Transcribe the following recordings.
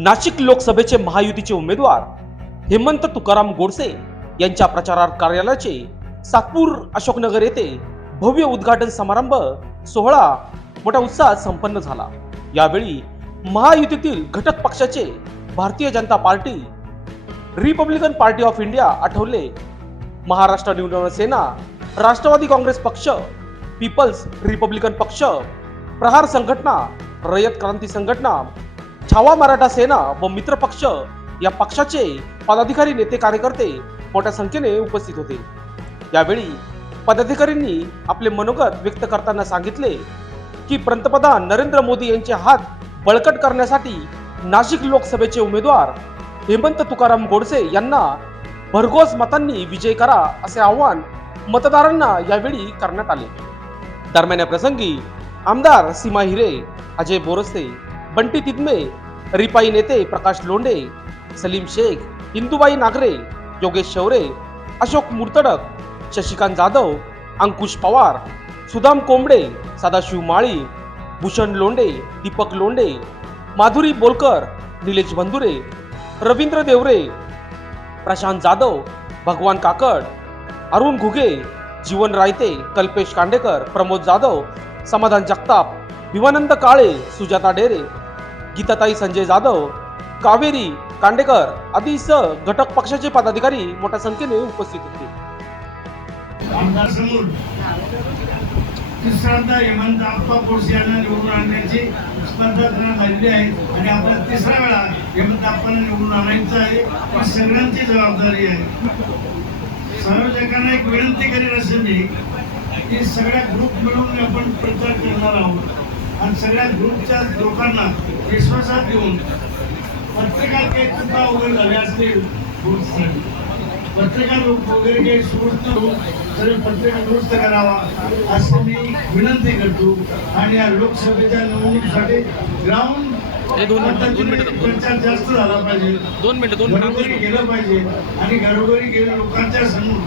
नाशिक लोकसभेचे महायुतीचे उमेदवार हेमंत तुकाराम गोडसे यांच्या प्रचार कार्यालयाचे सातपूर अशोकनगर येथे भव्य उद्घाटन समारंभ सोहळा मोठ्या उत्साहात संपन्न झाला. यावेळी महायुतीतील घटक पक्षाचे Bharatiya Janata party Republican Party of India Athawale. Maharashtra निवडणूक सेना राष्ट्रवादी काँग्रेस पक्ष पीपल्स रिपब्लिकन पक्ष प्रहार संघटना रयत क्रांती संघटना छावा मराठा सेना व मित्र पक्ष या पक्षाचे पदाधिकारी नेते कार्यकर्ते मोठ्या संख्येने उपस्थित होते. यावेळी पदाधिकाऱ्यांनी आपले मनोगत व्यक्त करताना सांगितले की पंतप्रधान नरेंद्र मोदी यांचे हात बळकट करण्यासाठी नाशिक लोकसभेचे उमेदवार हेमंत तुकाराम गोडसे यांना भरघोस मतांनी विजय करा असे आवाहन मतदारांना यावेळी करण्यात आले. दरम्यान या प्रसंगी आमदार सीमा हिरे अजय बोरस्ते बंटी तिदमे रिपाई नेते प्रकाश लोंढे सलीम शेख इंदुबाई नागरे योगेश शौरे अशोक मुर्तडक शशिकांत जाधव अंकुश पवार सुदाम कोंबडे सदाशिव माळी भूषण लोंडे दीपक लोंडे माधुरी बोलकर निलेश बंधुरे रवींद्र देवरे प्रशांत जाधव भगवान काकड अरुण घुगे जीवन रायते कल्पेश कांडेकर प्रमोद जाधव समाधान जगताप भिवानंद काळे सुजाता डेरे गीताताई संजय जाधव कावेरी कांडेकर आदी सह घटक पक्षाचे पदाधिकारी मोठ्या संख्येने उपस्थित होते. तिसऱ्यांदा हेमंत आप्पा कोळसे यांना निवडून आणण्याची स्पर्धा करण्यात आलेली आहे आणि आपल्याला तिसऱ्या वेळा हेमंत आप्पांना निवडून आणायचं आहे. ही सगळ्यांची जबाबदारी आहे. सार्वजनिकांना एक विनंती करीत असेल मी की सगळ्या ग्रुप मिळून आपण प्रचार करणार आहोत. आणि सगळ्या ग्रुपच्या लोकांना विश्वासात घेऊन प्रत्येकात काही चुका वगैरे झाल्या असतील ग्रुपसाठी पत्रिका लोक वगैरे काही सुरुस्त सगळे पत्रिका दुरुस्त करावा असं मी विनंती करतो. आणि या लोकसभेच्या निवडणुकीसाठी ग्राउंड प्रचार जास्त झाला पाहिजे. दोन मिनिटं घरोघरी गेलं पाहिजे. आणि घरोघरी गेले लोकांच्या समोर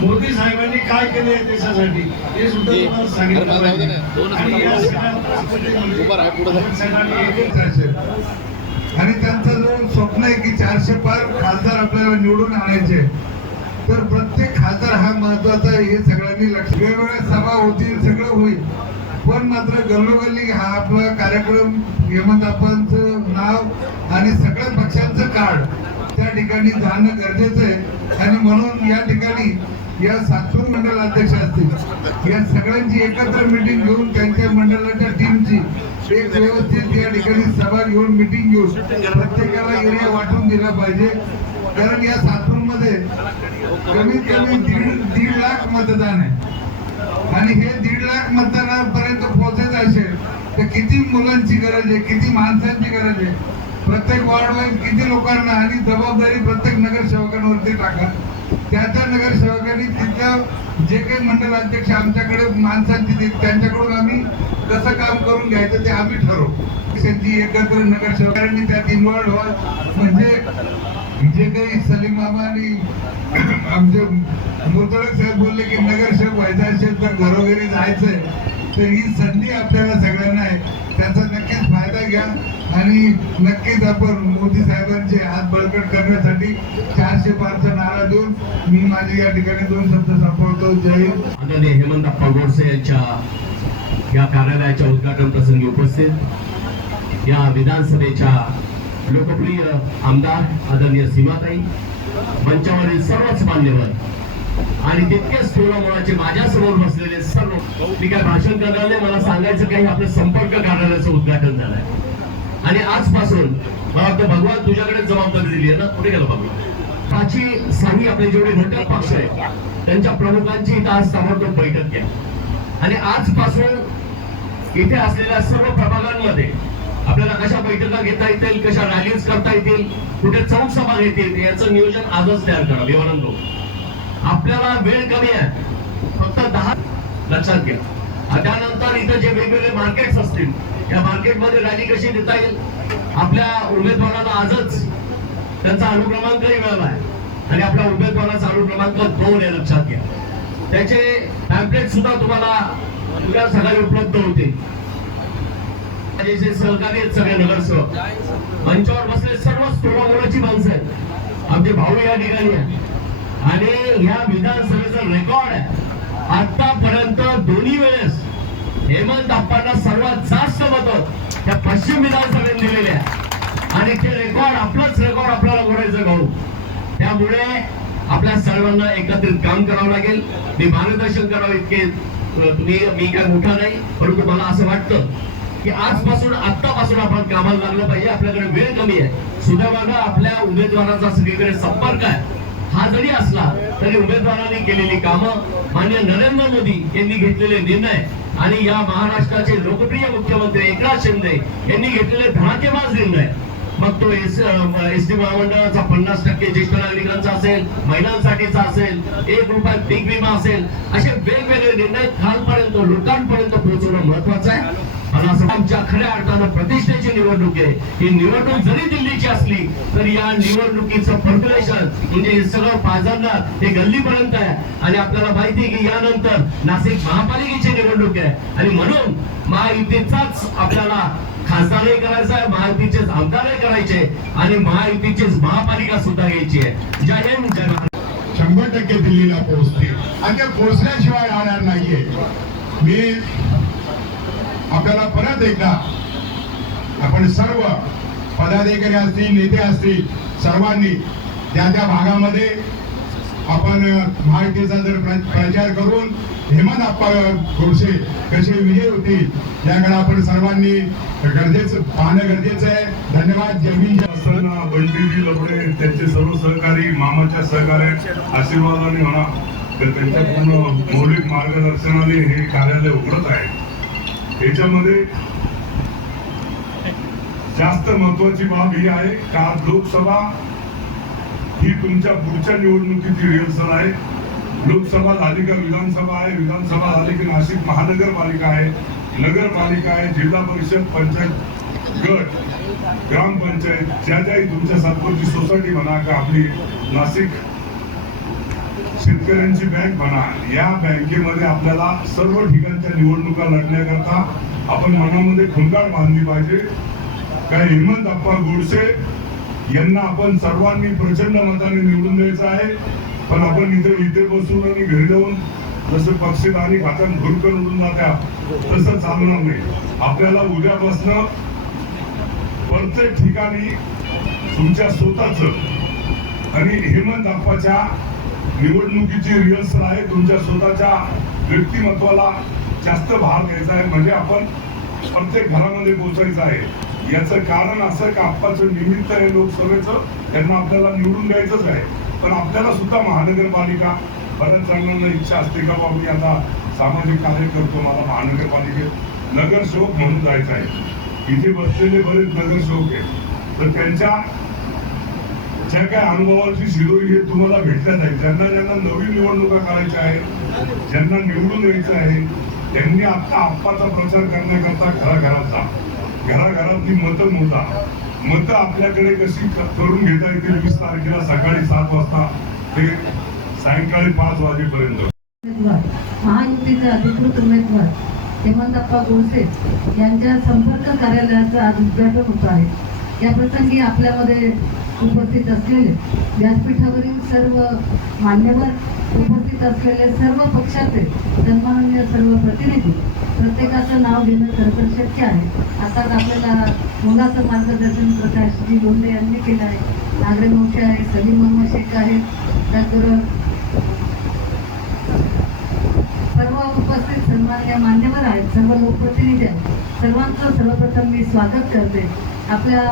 मोदी साहेबांनी काय केले देशासाठी हे सुद्धा तुम्हाला सांगितलं पाहिजे. आणि या सगळ्या त्यांचं जो स्वप्न आहे की चारशे पार खासदार आपल्याला निवडून आणायचे. तर प्रत्येक खासदार हा महत्त्वाचा आहे हे सगळ्यांनी लक्ष वेगवेगळ्या सभा होतील सगळं होईल. पण मात्र गल्लोगल्ली हा आपला कार्यक्रम हेमंतापांचं नाव आणि सगळ्या पक्षांचं कार्ड. त्या ठिकाणी जाणं गरजेचं आहे. आणि म्हणून या ठिकाणी या सातूर मंडल अध्यक्ष असतील या सगळ्यांची एकत्र मिटिंग घेऊन त्यांच्या मंडळाच्या टीमची एक व्यवस्थित या ठिकाणी सभा घेऊन मिटिंग घेऊन प्रत्येकाला एरिया वाटून दिला पाहिजे. कारण या सातूरमध्ये कमीत कमी दीड दीड लाख मतदान आहे. आणि हे दीड लाख मतदानापर्यंत पोहोचायचं असेल तर किती मुलांची गरज आहे किती माणसांची गरज आहे? प्रत्येक वॉर्ड किती लोकांना आणि जबाबदारी प्रत्येक नगरसेवकांवरती टाका. त्या त्या नगरसेवकांनी तिथल्या जे काही मंडल अध्यक्ष आमच्याकडे माणसांची देत त्यांच्याकडून आम्ही कसं काम करून घ्यायचं ते आम्ही ठरवू. त्यांची एकत्र नगरसेवकांनी त्यात इन्व्हॉल्ड व्हा. म्हणजे जे काही सलीम बाबा आणि आमचे मुर्तडक साहेब बोलले की नगरसेवक व्हायचा असेल तर घरोघरी जायचंय तर ही संधी आपल्याला सगळ्यांना आहे. त्याचा नक्कीच फायदा घ्या. आणि नक्कीच आपण मोदी साहेबांचे हात बळकट करण्यासाठी चारशे पारचा नारा देऊन मी माझे या ठिकाणी दोन शब्द संपवतो. जय हिंद. आदरणीय हेमंत अप्पा गोडसे यांच्या या कार्यालयाच्या उद्घाटन प्रसंगी उपस्थित. या विधानसभेच्या लोकप्रिय आमदार आदरणीय सीमाताई मंचावरील सर्वच मान्यवर आणि तितकेच थोडं मुळाचे माझ्यासमोर बसलेले सर्व. मी काय भाषण करणार नाही मला सांगायचं काही आपलं संपर्क कार्यालयाचं उद्घाटन झालंय. आणि आजपासून मला वाटतं भगवान तुझ्याकडे जबाबदारी दिली आहे ना? कुठे गेलो भगवान? प्राची साही आपले जेवढे घटक पक्ष आहेत त्यांच्या प्रमुखांची इथं आज ताबडतोब बैठक घ्या. आणि आजपासून इथे असलेल्या सर्व प्रभागांमध्ये आपल्याला कशा बैठका घेता येतील कशा रॅलीज करता येतील कुठे चौक सभा घेता येतील याचं नियोजन आजच तयार करा विवानंदो आपल्याला वेळ कमी आहे. फक्त दहा लक्षात घ्या. त्यानंतर इथं जे वेगवेगळे मार्केट्स असतील या मार्केटमध्ये रॅली कशी देता येईल? आपल्या उमेदवाराला आजच त्यांचा अनुक्रमांकही मिळाला आहे. आणि आपल्या उमेदवाराचा अनुक्रमांक दोन आहे लक्षात घ्या. त्याचे पॅम्पलेट सुद्धा तुम्हाला उद्या सकाळी उपलब्ध होतील. सहकारी आहेत सगळे नगरसेवक मंचावर बसले सर्व तोडामोडाची माणसं आहेत. आमचे भाऊ या ठिकाणी आहे आणि या विधानसभेचा रेकॉर्ड आहे. आता हेमंत अप्पांना सर्वात जास्त मत त्या पश्चिम विधानसभेने दिलेले आहे आणि ते रेकॉर्ड आपलंच रेकॉर्ड आपल्याला मोडायचं गाऊ त्यामुळे आपल्या सर्वांना एकत्रित काम करावं लागेल. मी मार्गदर्शन करावं इतके अं, तुम्ही मी काय मोठा नाही परंतु मला असं वाटतं की आजपासून आत्तापासून आपण कामाला लागलं पाहिजे. आपल्याकडे वेळ कमी आहे. सुदैवानं आपल्या उमेदवाराचा सगळीकडे संपर्क आहे. हा जरी असला तरी उमेदवारांनी केलेली कामं मान्य नरेंद्र मोदी यांनी घेतलेले निर्णय आणि या महाराष्ट्राचे लोकप्रिय मुख्यमंत्री एकनाथ शिंदे यांनी घेतलेले धडाकेबाज निर्णय. मग तो एस एस टी महामंडळाचा पन्नास टक्के ज्येष्ठ नागरिकांचा असेल महिलांसाठीचा असेल एक रुपया पीक विमा असेल असे वेगवेगळे निर्णय खालपर्यंत लोकांपर्यंत पोहोचवणं महत्वाचं आहे. मला असं आमच्या खऱ्या अर्थानं प्रतिष्ठेची निवडणूक आहे. ही निवडणूक जरी दिल्लीची असली तरी या निवडणुकीचं फॉर्म्युलेशन म्हणजे हे सगळं पाजांना हे गल्लीपर्यंत आहे. आणि आपल्याला माहिती की यानंतर नाशिक महापालिकेची निवडणूक आहे. आणि म्हणून महायुतीचाच आपल्याला खासदारही करायचा आहे महायुतीचेच आमदारही करायचे आणि महायुतीचीच महापालिका सुद्धा घ्यायची आहे. जय हिंद जय शंभर टक्के दिल्लीला पोहोचतील. आणि ते पोहोचल्याशिवाय राहणार नाहीये. मी आपल्याला परत एकदा आपण सर्व पदाधिकारी असतील नेते असतील सर्वांनी त्या त्या भागामध्ये आपण महायुतीचा जर प्रचार करून हेमंत आप्पा गोडसे कसे विजय होतील याकडे आपण सर्वांनी गरजेचं पाहणं गरजेचं आहे. धन्यवाद. जमीन असताना बंडीजी लबडे त्यांचे सर्व सहकारी मामाच्या सहकार्या आशीर्वादाने म्हणा तर त्यांच्या पूर्ण मौलिक मार्गदर्शनाने हे कार्यालय उघडत आहे. याच्यामध्ये जास्त महत्वाची बाब ही आहे का लोकसभा ही तुमच्या पुढच्या निवडणुकीची रिहर्सल आहे. लोकसभा झाली का विधानसभा आहे? विधानसभा झाली की नाशिक महानगरपालिका आहे नगरपालिका आहे जिल्हा परिषद पंचायत गट ग्रामपंचायत ज्या ज्याही तुमच्या सातपूरची सोसायटी म्हणा का आपली नाशिक शेतकऱ्यांची बँक म्हणा या बँकेमध्ये आपल्याला सर्व ठिकाणच्या निवडणुका लढण्याकरता आपण मनामध्ये खुंदाड बांधली पाहिजे. काय हेमंत अप्पा गोडसे यांना आपण सर्वांनी प्रचंड मताने निवडून द्यायचं आहे. पण आपण इथे इथे बसून आणि घरी जाऊन जसं पक्षीदानी खात्यात भुरकन उडून नका तसं चालणार नाही. आपल्याला उद्यापासनं प्रत्येक ठिकाणी तुमच्या स्वतःच. आणि हेमंत आप्पाच्या निवडणुकीची रिहर्सल आहे तुमच्या स्वतःच्या व्यक्तिमत्वाला जास्त भाग घ्यायचा आहे. म्हणजे आपण प्रत्येक घरामध्ये पोहोचायचं आहे. याचं कारण असं का आप्पाचं निमित्त आहे लोकसभेचं त्यांना आपल्याला निवडून द्यायचंच आहे. पण आपल्याला सुद्धा महानगरपालिका बऱ्याच जणांना इच्छा असते का बाबा मी आता सामाजिक कार्य करतो मला महानगरपालिकेत नगरसेवक म्हणून जायचं आहे. इथे बसलेले बरेच नगरसेवक आहेत. तर त्यांच्या ज्या काय अनुभवाची शिरोई हे तुम्हाला भेटल्या जाईल ज्यांना ज्यांना नवीन निवडणुका करायच्या आहेत ज्यांना निवडून यायचं आहे त्यांनी आता आप्पाचा प्रचार करण्याकरता घराघरात जा. घराघरातली मतं मोजा. मतं आपल्याकडे कशी करून घेता येतील वीस तारखेला सकाळी सात वाजता ते सायंकाळी पाच वाजेपर्यंत. महायुतीचे अधिकृत उमेदवार हेमंतप्पा गोडसे यांच्या संपर्क कार्यालयाचं आज उद्घाटन होत आहे. या प्रसंगी आपल्यामध्ये उपस्थित असलेले व्यासपीठावरील सर्व मान्यवर उपस्थित असलेले सर्व पक्षाचे सन्माननीय सर्व प्रतिनिधी प्रत्येकाचं नाव घेणं खरंतर शक्य आहे. आताच आपल्याला मुलाचं मार्गदर्शन प्रकाशजी लोंढे यांनी केलं आहे. नागरे मोठे आहे सलीम मोहम्मद शेख आहे त्याचबरोबर सर्व उपस्थित सन्मान्य मान्यवर आहेत सर्व लोकप्रतिनिधी आहेत. सर्वांचं सर्वप्रथम मी स्वागत करते. आपल्या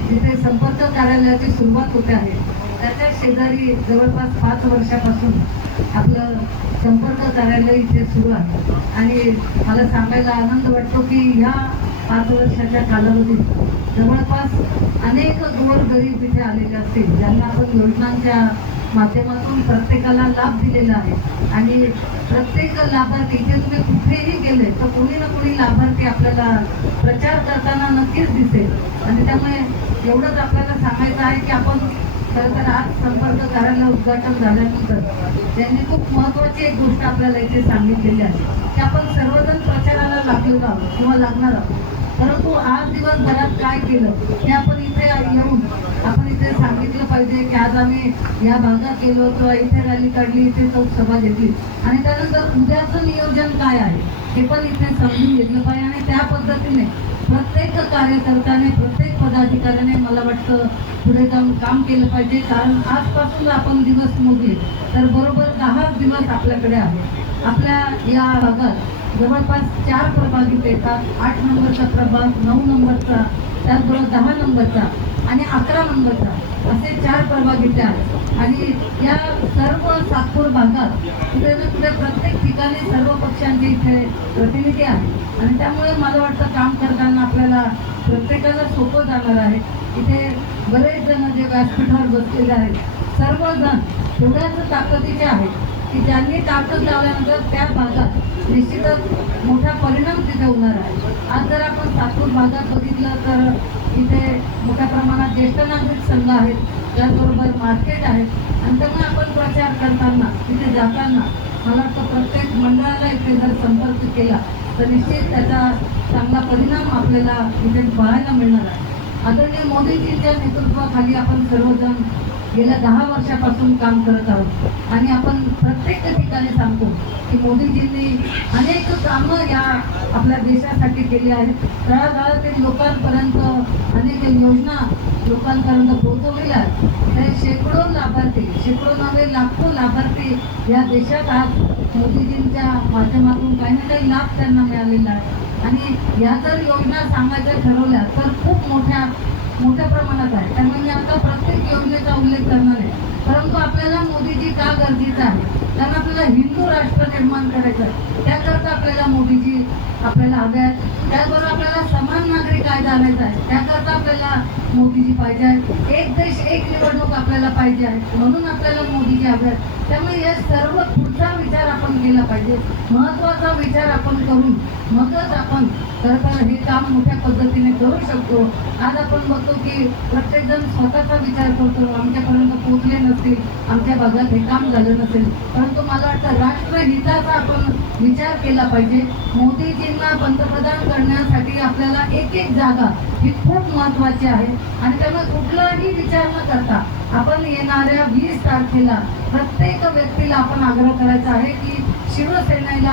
जिथे संपर्क कार्यालयाची सुरुवात होते आहे त्याच्या शेजारी जवळपास पाच वर्षापासून आपलं संपर्क कार्यालय इथे सुरू आहे. आणि मला सांगायला आनंद वाटतो की ह्या पाच वर्षाच्या कालावधीत जवळपास अनेक गोर गरीब इथे आलेले असतील ज्यांना आपण योजनांच्या माध्यमातून प्रत्येकाला लाभ दिलेला आहे. आणि प्रत्येक लाभार्थी इथे तुम्ही कुठेही गेले तर कोणी ना कोणी लाभार्थी आपल्याला प्रचार करताना नक्कीच दिसेल. आणि त्यामुळे एवढंच आपल्याला सांगायचं आहे की आपण खरं तर आज संपर्क कार्यालय उद्घाटन झाल्यानंतर त्यांनी खूप महत्त्वाची एक गोष्ट आपल्याला इथे सांगितलेली आहे की आपण सर्वजण प्रचाराला लागलेलो आहोत किंवा लागणार आहोत. परंतु आज दिवसभरात काय केलं हे आपण इथे येऊन आपण ते सांगितलं पाहिजे की आज आम्ही या भागात गेलो किंवा इथे रॅली काढली इथे चौक सभा घेतली. आणि त्यानंतर उद्याचं नियोजन काय आहे हे पण इथे समजून घेतलं पाहिजे आणि त्या पद्धतीने प्रत्येक कार्यकर्त्याने प्रत्येक पदाधिकाऱ्याने मला वाटतं पुढे जाऊन काम केलं पाहिजे. कारण आजपासून आपण दिवस मोजले तर बरोबर दहा दिवस आपल्याकडे आहे. आपल्या या भागात जवळपास चार प्रभाग येतात. आठ नंबरचा प्रभाग नऊ नंबरचा त्याचबरोबर दहा नंबरचा. आणि अकरा नंबरचा असे चार प्रभाग इथे आहेत आणि या सर्व सातपूर भागात कुठे ना कुठे प्रत्येक ठिकाणी सर्व पक्षांचे इथे प्रतिनिधी आहेत. आणि त्यामुळे मला वाटतं काम करताना आपल्याला प्रत्येकाला सोपं जाणार आहे. इथे बरेच जण जे व्यासपीठावर बसलेले आहेत सर्वजण तेवढ्याच ताकदीचे आहेत की ज्यांनी ताकद लावल्यानंतर त्या भागात निश्चितच मोठा परिणाम तिथे होणार आहे. आज जर आपण सातपूर भागात बघितलं तर इथे प्रमाणात ज्येष्ठ नागरिक संघ आहेत त्याचबरोबर मार्केट आहेत. आणि त्यामुळे आपण प्रचार करताना तिथे जाताना मला वाटतं प्रत्येक मंडळाला इथे जर संपर्क केला तर निश्चित त्याचा चांगला परिणाम आपल्याला इथे पाहायला मिळणार आहे. आदरणीय मोदीजींच्या नेतृत्वाखाली आपण सर्वजण गेल्या दहा वर्षापासून काम करत आहोत. आणि आपण प्रत्येक ठिकाणी सांगतो की मोदीजींनी अनेक कामं या आपल्या देशासाठी केली आहेत. तळागाळातील लोकांपर्यंत अनेक योजना लोकांपर्यंत पोहोचवलेल्या आहेत. ते शेकडो लाभार्थी शेकडो नव्हे लाखो लाभार्थी या देशात आज मोदीजींच्या माध्यमातून काही ना काही लाभ त्यांना मिळालेला आहे. आणि या जर योजना सांगायच्या ठरवल्या तर खूप मोठ्या मोठ्या प्रमाणात आहे. त्यामुळे म्हणजे मी आता प्रत्येक योजनेचा उल्लेख करणार आहे. परंतु आपल्याला मोदीजी का गरजेचं आहे? त्यांना आपल्याला हिंदू राष्ट्र निर्माण करायचं आहे. त्याकरता आपल्याला मोदीजी आपल्याला हवे आहेत. त्याचबरोबर आपल्याला समान नागरी कायदा आणायचा आहे. त्याकरता आपल्याला मोदीजी पाहिजे आहेत. एक देश एक निवडणूक आपल्याला पाहिजे आहे. म्हणून आपल्याला मोदीजी हवे आहेत. त्यामुळे या सर्व पुढचा विचार आपण केला पाहिजे. महत्त्वाचा विचार आपण करून मगच आपण खरं तर हे काम मोठ्या पद्धतीने करू शकतो. आज आपण बघतो की प्रत्येकजण स्वतःचा विचार करतो. आमच्यापर्यंत पोचले नसतील. आमच्या भागात हे काम झालं नसेल. परंतु मला वाटतं राष्ट्रहिताचा आपण विचार केला पाहिजे. सिंगला पंतप्रधान करण्यासाठी आपल्याला एक एक जागा ही खूप महत्त्वाची आहे. आणि त्यामुळे कुठलाही विचार न करता आपण येणाऱ्या वीस तारखेला प्रत्येक व्यक्तीला आपण आग्रह करायचा आहे की शिवसेनेला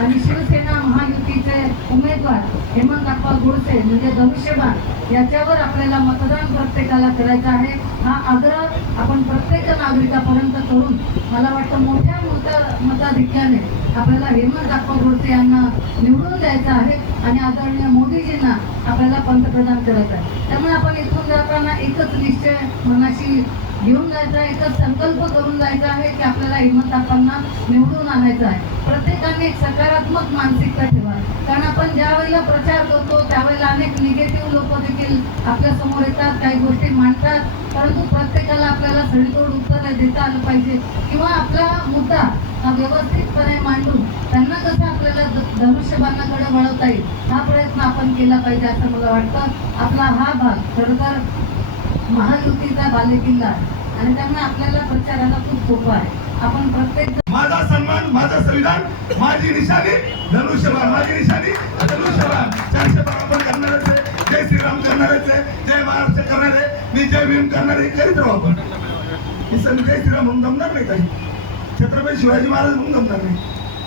आणि शिवसेना महायुतीचे उमेदवार हेमंत अप्पा गोडसे म्हणजे धनुष्यबाण याच्यावर आपल्याला मतदान प्रत्येकाला करायचं आहे. हा आग्रह आपण प्रत्येक नागरिकापर्यंत करून मला वाटतं मोठ्या मत मताधिक्याने आपल्याला हेमंत अप्पा गोडसे यांना निवडून द्यायचं आहे आणि आदरणीय मोदीजींना आपल्याला पंतप्रधान करायचं आहे. त्यामुळे आपण इथून जाताना एकच निश्चय मनाशी घेऊन जायचा आहे, तर संकल्प करून जायचा आहे की आपल्याला हिंमतापांना निवडून आणायचं आहे. प्रत्येकाने एक सकारात्मक मानसिकता ठेवा कारण आपण ज्या वेळेला प्रचार करतो त्यावेळेला अनेक निगेटिव्ह लोक देखील आपल्यासमोर येतात काही गोष्टी मांडतात. परंतु प्रत्येकाला आपल्याला सडीतोड उत्तर देता आलं पाहिजे. किंवा आपला मुद्दा हा व्यवस्थितपणे मांडून त्यांना कसं आपल्याला धनुष्यबाणाकडे वळवता येईल हा प्रयत्न आपण केला पाहिजे असं मला वाटतं. आपला हा भाग खरं तर महायुतीचा बालेकिल्ला आहे. आणि त्यामुळे आपल्याला प्रचाराला खूप सोपं आहे. आपण प्रत्येक माझा सन्मान माझं संविधान माझी निशाणी धनुष्यबाण माझी निशाणी धनुष्यबाण. चारशे बरोबर करणारच आहे. जय श्रीराम करणारच आहे. जय महाराष्ट्र करणार आहे. मी जय भीम करणार आहे करीत राहू आपण ही सण जय श्रीराम म्हणून जमणार नाही काही. छत्रपती शिवाजी महाराज म्हणून जमणार नाही.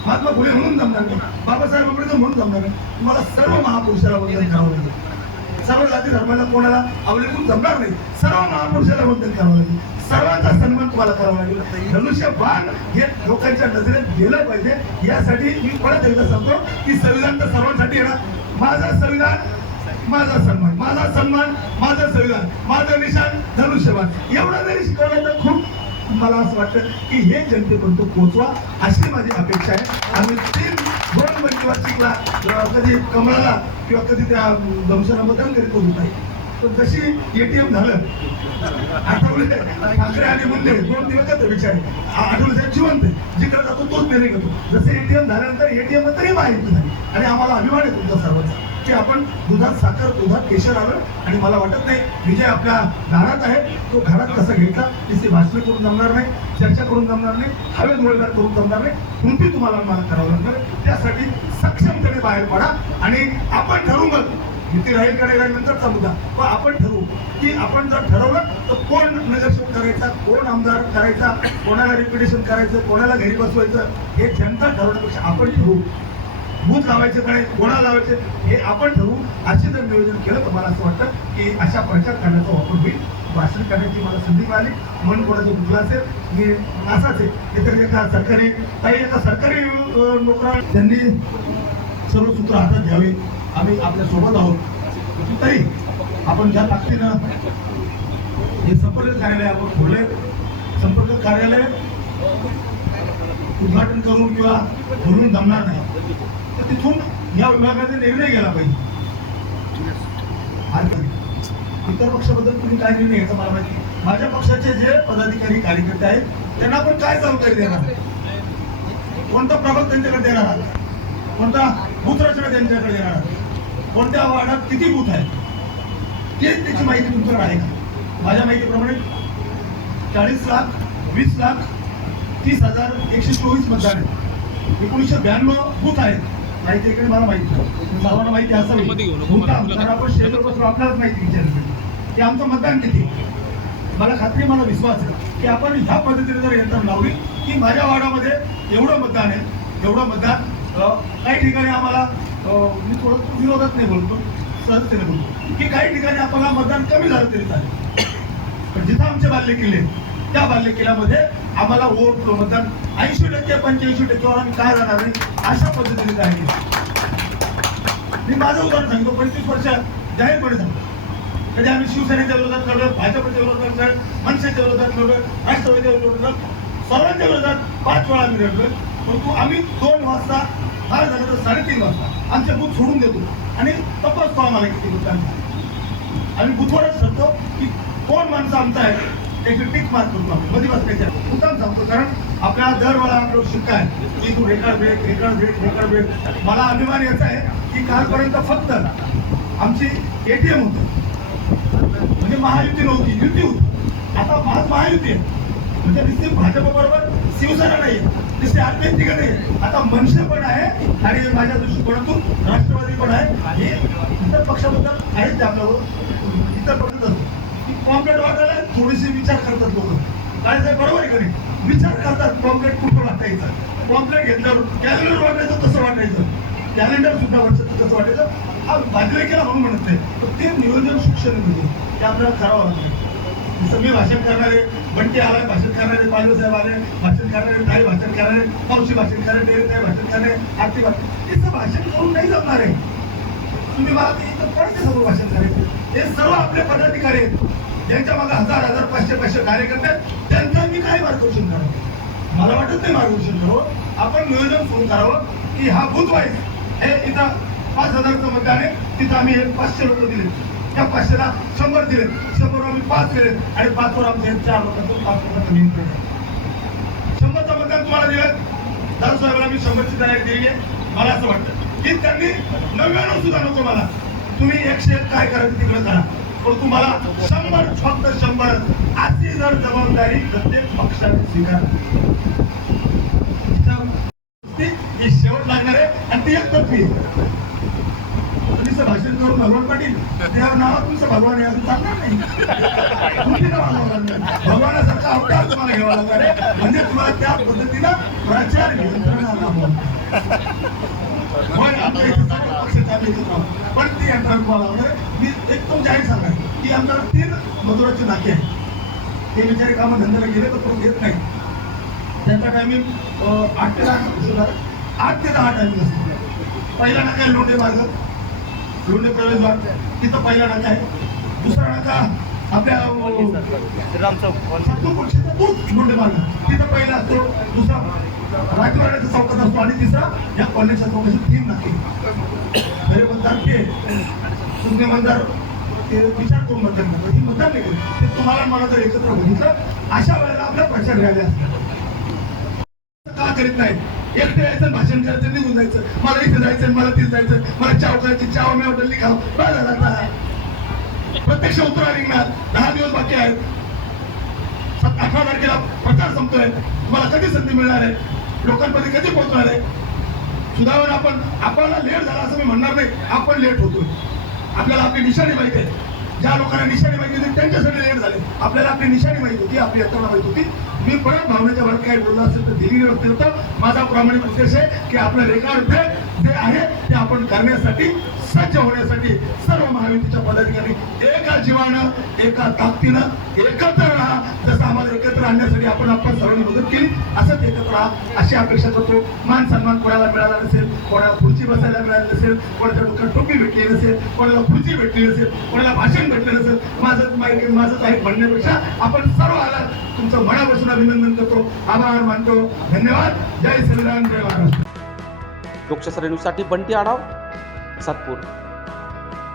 महात्मा फुले म्हणून जमणार नाही. बाबासाहेब आंबेडकर म्हणून जमणार नाही. तुम्हाला सर्व महापुरुषाला वंदन करावं लागेल. सर्व जाती धर्माला कोणाला अवलंबून जमणार नाही. सर्व महापुरुषाला वंदन करावं लागेल. सर्वांचा सन्मान तुम्हाला करावा लागेल. धनुष्य बाण हे लोकांच्या नजरेत गेलं पाहिजे. यासाठी मी परत एकदा सांगतो की संविधान तर सर्वांसाठी येणार. माझा संविधान माझा सन्मान माझा सन्मान माझं संविधान माझं निशान धनुष्यबाण. एवढं जरी शिकवलं तर खूप मला असं वाटतं की हे जनतेपर्यंत पोहोचवा. अशी माझी अपेक्षा आहे. आम्ही तीन दोन महिने शिकला कधी कमळाला किंवा कधी त्या दमशाला मतदान करीत होत नाही तर जशी एटीएम झालं. आठवले? ठाकरे आणि मुंडे दोन दिवस विचार. आठवले साहेब जिवंत जिकडे जातो तोच निर्णय घेतो. जसं एटीएम झाल्यानंतर एटीएम तरी माहिती झाली. आणि आम्हाला अभिमान येतो तुमचा सर्वांचा. की आपण दुधात साखर दुधात केशर आलं आणि मला वाटत नाही विजय आपल्या दारात आहे तो घरात कसा घ्यायचा तिथे भाषण करून जमणार नाही चर्चा करून जमणार नाही हवेत गोळीबार करून जमणार नाही कृती तुम्हाला मला करावं लागणार त्यासाठी सक्षमतेने बाहेर पडा आणि आपण ठरवू मग. किती राहील कडे नंतरचा मुद्दा व आपण ठरवू की आपण जर ठरवलं तर कोण नगरसेवक करायचा कोण आमदार करायचा कोणाला रिपिटेशन करायचं कोणाला घरी बसवायचं हे जनता ठरवण्यापेक्षा आपण ठरवू. बूथ लावायचे काय कोणाला लावायचे हे आपण ठरवू असे जर नियोजन केलं तर मला असं वाटतं की अशा पंचायत करण्याचा वापर होईल. भाषण करण्याची मला संधी मिळाली. मन कोणाचं दुखलं असेल मी असाच आहे. इतर एका सरकारी काही एका सरकारी नोकरा त्यांनी सर्व सूत्र हातात घ्यावे. आम्ही आपल्यासोबत आहोत. तरी आपण ज्या ताकदीनं हे संपर्क कार्यालय आपण खोलले संपर्क कार्यालय उद्घाटन करून किंवा भरून जमणार नाही. तर तिथून या विभागाचा निर्णय घ्यायला पाहिजे. इतर पक्षाबद्दल तुम्ही काय निर्णय घ्यायचा मला माहिती माझ्या पक्षाचे जे पदाधिकारी कार्यकर्ते आहेत त्यांना आपण काय जबाबदारी देणार? कोणता प्रभाग त्यांच्याकडे देणार आहात? कोणता बूथ रचना त्यांच्याकडे देणार आहात? कोणत्या वार्डात किती बूथ आहेत? ते त्याची माहिती तुमच्याकडे आहे का? माझ्या माहितीप्रमाणे चाळीस लाख वीस लाख तीस हजार एकशे चोवीस मतदार आहेत एकोणीसशे ब्याण्णव बूथ आहेत. माहिती इकडे मला माहिती सर्वांना माहिती असावी मुद्दाम, कारण आपण क्षेत्र बसून आपल्यालाच माहिती विचारली की आमचं मतदान किती? मला खात्री मला विश्वास आहे की आपण ह्या पद्धतीने जर यंत्र लावली की माझ्या वार्डामध्ये एवढं मतदान आहे. एवढं मतदान काही ठिकाणी आम्हाला मी थोडं विरोधात नाही बोलतो सहजतेने बोलतो. की काही ठिकाणी आपल्याला मतदान कमी झालं तरी चालेल. पण जिथं आमचे बाल्य किल्ले त्या बाल्यकिल्ल्यामध्ये आम्हाला वोट मतदान ऐंशी टक्के पंच्याऐंशी टक्केवर आम्ही काय जाणार नाही अशा पद्धतीने जाहीर मी माझं उदाहरण सांगतो पंचवीस वर्ष जाहीरपणे सांगतो कधी आम्ही शिवसेनेच्या विरोधात लढलो भाजपच्या विरोधात लढलो मनसेच्या विरोधात लढलो राष्ट्रवादीच्या विरोधात सर्वांच्या विरोधात पाच वेळा आम्ही लढलो. परंतु आम्ही दोन वाजता फार झालं तर साडेतीन वाजता आमचे बूथ सोडून देतो. आणि तपासतो आम्हाला किती मतदान आम्ही बुथवरच ठरतो की कोण माणसं आमचा आहे. त्याची टिक मार्क करतो आम्ही मध्ये बसण्याच्या मुद्दाम सांगतो कारण आपल्याला दरवेळा आपलं शिक्का आहे की तू record break record break record break. मला अभिमान याचा आहे की कालपर्यंत फक्त आमची एटीएम होतं. म्हणजे महायुती नव्हती युती होती. आता आज महायुती आहे. म्हणजे नुसती भाजपबरोबर शिवसेना नाही नुसते आर्थिक नाही आता मनसे पण आहे आणि माझ्या दृष्टिकोनातून राष्ट्रवादी पण आहे. हे इतर पक्षाबद्दल आहेच ते आपल्यावर. इतर पक्षात कॉम्प्लेट वाटायला थोडीशी विचार करतात लोक. काय साहेब बरोबर आहे कधी विचार करतात कॉम्प्लेट कुठं वाटायचं? कॉम्प्लेट घेतल्यावर कॅलेंडर वाटायचं तसं वाटायचं. कॅलेंडर सुद्धा वाटायचं तसं वाटायचं. हा बाजूला केला म्हणून म्हणत नाही. तर ते नियोजन शिक्षण म्हणजे. ते आपल्याला करावं लागतं. सगळे भाषण करणारे बंटी आलाय भाषण करणारे पांडू साहेब आले भाषण करणारे ताई भाषण करणारे पावशी भाषण करणारे डेरे ताई भाषण करणारे आरती भाषण हे भाषण करून नाही जमणार आहे. तुम्ही मला इथं पडते सर्व भाषण करायचे? हे सर्व आपले पदाधिकारी आहेत. ज्यांच्या मागे हजार हजार पाचशे पाचशे कार्यकर्ते आहेत. त्यांचं मी काय मार्गदर्शन करावं? मला वाटत नाही मार्गदर्शन करावं. आपण नियोजन सुरू करावं की हा बूथ वाईज हे इथं पाच हजारचं मतदान आहे. तिथं आम्ही हे पाचशे लोक दिले. त्या पाचशेला शंभर दिले. शंभर आम्ही पाच दिले आणि पाचवर आमचे चार लोकांतून पाच लोकांचं नियंत्रण शंभरचं मतदान तुम्हाला दिलं दारू साहेबांना मी शंभरची तयारी दिली आहे मला असं वाटतं की त्यांनी नव्याण्णव सुद्धा नको मला. तुम्ही एकशे एक काय करायचं तिकडे करा. पण तुम्हाला शंभर फक्त शंभर अशी जर जबाबदारी प्रत्येक पक्षाने स्वीकार ही शेवट लागणार आहे आणि ती एक तत्वी भाषण करून भगवान पाटील त्या नावात तुमचं भगवान आहे चालणार नाही. तुमची नाव भगवान नाही. भगवानासारखा अवतार तुम्हाला घ्यावा लागणार आहे. म्हणजे तुम्हाला त्या पद्धतीनं प्रचार यंत्रणा पण ती यंत्रणा तुम्हाला मी एकदम जाहीर सांगा की आमच्या तीन मजुराचे नाके आहेत ते बिचारे कामं धंद्याला गेले तर करून घेत नाही त्यांचा टायमिंग आठ ते दहा आठ ते दहा टायमिंग असतो पहिला नाका आहे लोंढे मार्ग लोंढे प्रवेशद्वार तिथं पहिला नाका आहे दुसरा नाका आपल्या तिथं पहिला असतो दुसरा राजवाड्याचा चौकात असतो आणि तिसरा या कॉलेजच्या चौकाशी तीन नाही खरे मतदार ते तुमचे मतदार ते विचार करून मतदान करतात. ही मतदान नाही करत. ते तुम्हाला मला जर एकत्र बघितलं अशा वेळेला आपल्या प्रचार घ्यायला असतात. का करीत नाही एकटे यायचं भाषण करायचं निघून जायचं. मला इथे जायचं मला तिथे जायचं मला चाव करायची चाव मी हॉटेल खाव बरं झालं प्रत्यक्ष उतरा निघणार दहा दिवस बाकी आहेत. सात अठरा तारखेला प्रचार संपतोय. तुम्हाला कधी संधी मिळणार आहे? लोकांमध्ये कधी पोहोचणार आहे? सुधावर आपण आपल्याला लेट झाला असं मी म्हणणार नाही. आपण लेट होतोय. आपल्याला आपली निशाणी माहिती आहे. ज्या लोकांना निशाणी माहिती होती त्यांच्यासाठी लेट झाले. आपल्याला आपली निशाणी माहिती होती आपली यंत्रणा माहिती होती. मी परत भावनेच्या वर काय बोललो असेल तर दिली होतं माझा प्रामाणिक उद्देश आहे की आपलं रेकॉर्ड जे आहे ते आपण करण्यासाठी सज्ज होण्यासाठी सर्व महायुतीच्या पदाधिकारी एका जीवानं एका ताकदीनं एकत्र राहा. जसं आम्हाला एकत्र आणण्यासाठी आपण आपण सर्वांनी मदत केली असंच एकत्र राहा. अशी अपेक्षा करतो. मान सन्मान कोणाला मिळाला नसेल कोणाला खुर्ची बसायला मिळाली नसेल कोणाच्या डोक्यात टोपी भेटली नसेल कोणाला खुर्ची भेटली नसेल कोणाला भाषण भेटलं नसेल माझं माहिती माझं काही म्हणण्यापेक्षा आपण सर्व आलात. तुमचं मनापासून अभिनंदन करतो. आभार मानतो. धन्यवाद. जय श्रीराम जय महाराष्ट्र. लोकशाही न्यूजसाठी बंटी आढाव. सातपूर